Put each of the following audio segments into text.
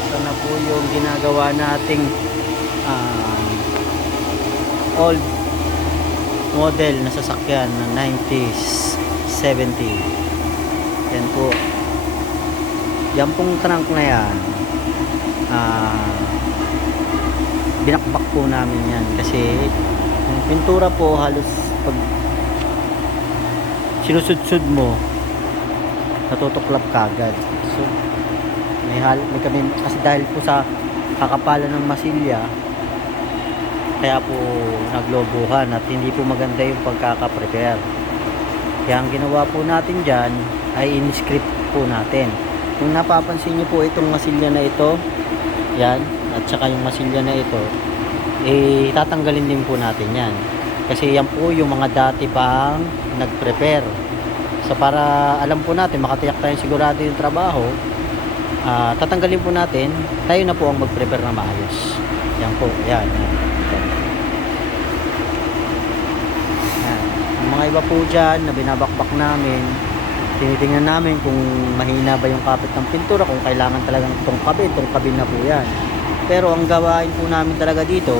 ito na po yung ginagawa nating old model na sasakyan na 90s 70. Yan po, yan pong trunk na yan, binakbak po namin yan kasi yung pintura po halos pag sinusudsud mo natutuklap kagad. So may kami kasi dahil po sa kakapalan ng masilya, kaya po naglobohan at hindi po maganda yung pagkaka-prepare. Kaya ang ginawa po natin dyan ay in-script po natin. Kung napapansin nyo po itong masilya na ito, yan, at saka yung masilya na ito, tatanggalin din po natin yan. Kasi yan po yung mga dati pang nag-prepare. So para alam po natin, makatiyak tayo sigurado yung trabaho, tatanggalin po natin, tayo na po ang mag-prepare na maayos. Yan po, yan. Ang mga iba po dyan na binabakbak namin, tinitingnan namin kung mahina ba yung kapit ng pintura, kung kailangan talagang tungkabin na po yan. Pero ang gawain po namin talaga dito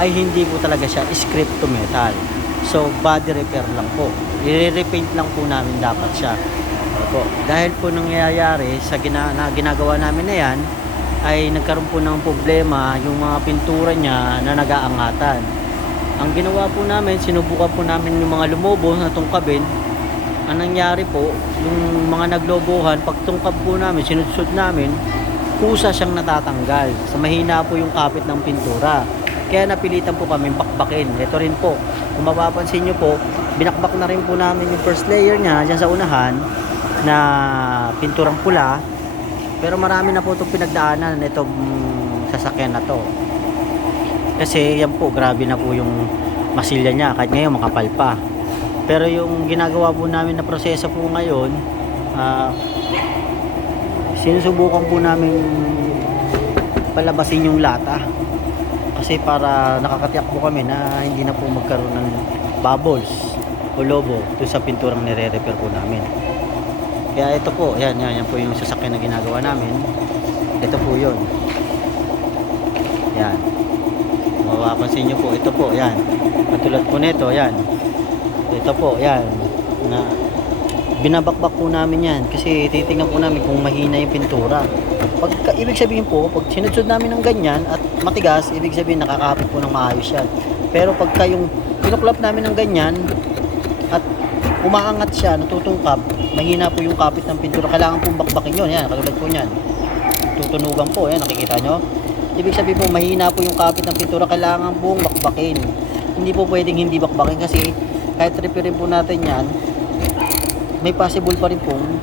ay hindi po talaga siya script to metal. So body repair lang po, i-repaint lang po namin dapat siya. Opo. Dahil po nangyayari sa ginagawa namin na yan ay nagkaroon po ng problema yung mga pintura niya na nag-aangatan. Ang ginawa po namin, sinubukan po namin yung mga lumobo na tungkabin. Ang nangyari po, yung mga naglobohan, pag tungkab po namin, sinudsud namin, kusa siyang natatanggal. So mahina po yung kapit ng pintura. Kaya napilitan po kami bakbakin. Ito rin po, kung mapapansin nyo po, binakbak na rin po namin yung first layer niya dyan sa unahan na pinturang pula. Pero marami na po itong pinagdaanan itong sasakyan na to. Kasi yan po, grabe na po yung masilya niya. Kahit ngayon makapal pa. Pero yung ginagawa po namin na proseso po ngayon, sinusubukan po namin palabasin yung lata. Kasi para nakakatiyak po kami na hindi na po magkaroon ng bubbles o lobo doon sa pinturang nire-repair po namin. Kaya ito po, yan po yung sasakyan na ginagawa namin. Ito po yun. Yan. Mapapansin nyo po, ito po, yan. Katulad po nito, yan. Ito po, yan. Na binabakbak po namin yan kasi titingnan po namin kung mahina yung pintura. Ibig sabihin po, pag sinudsud namin ng ganyan at matigas, ibig sabihin nakakapit po ng maayos yan. Pero pagka yung pinuklap namin ng ganyan at umaangat siya, natutungkap, mahina po yung kapit ng pintura, kailangan pong bakbakin yun. Yan, katulad po yan. Tutunugan po, yan, nakikita nyo? Ibig sabihin po, mahina po yung kapit ng pintura, kailangan pong bakbakin. Hindi po pwedeng hindi bakbakin kasi kahit repair po natin yan, may possible pa rin pong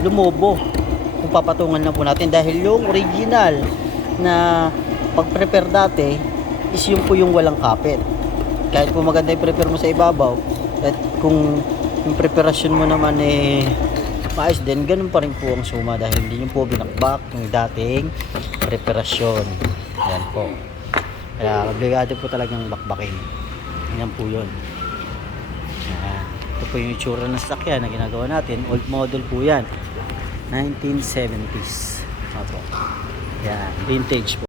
lumobo kung papatungan na po natin, dahil yung original na pag-prepare dati is yung po yung walang kapit. Kahit po maganda yung prepare mo sa ibabaw at kung yung preparasyon mo naman maayos din, ganun pa rin po ang suma dahil hindi yung po binakbak yung dating preparasyon. Yan po, kaya obligado po talagang bakbakin. Yan po yun. Yan. Ito po yung itsura ng sasakyan na ginagawa natin. Old model po yan, 1970s. Opo. Yan, vintage po.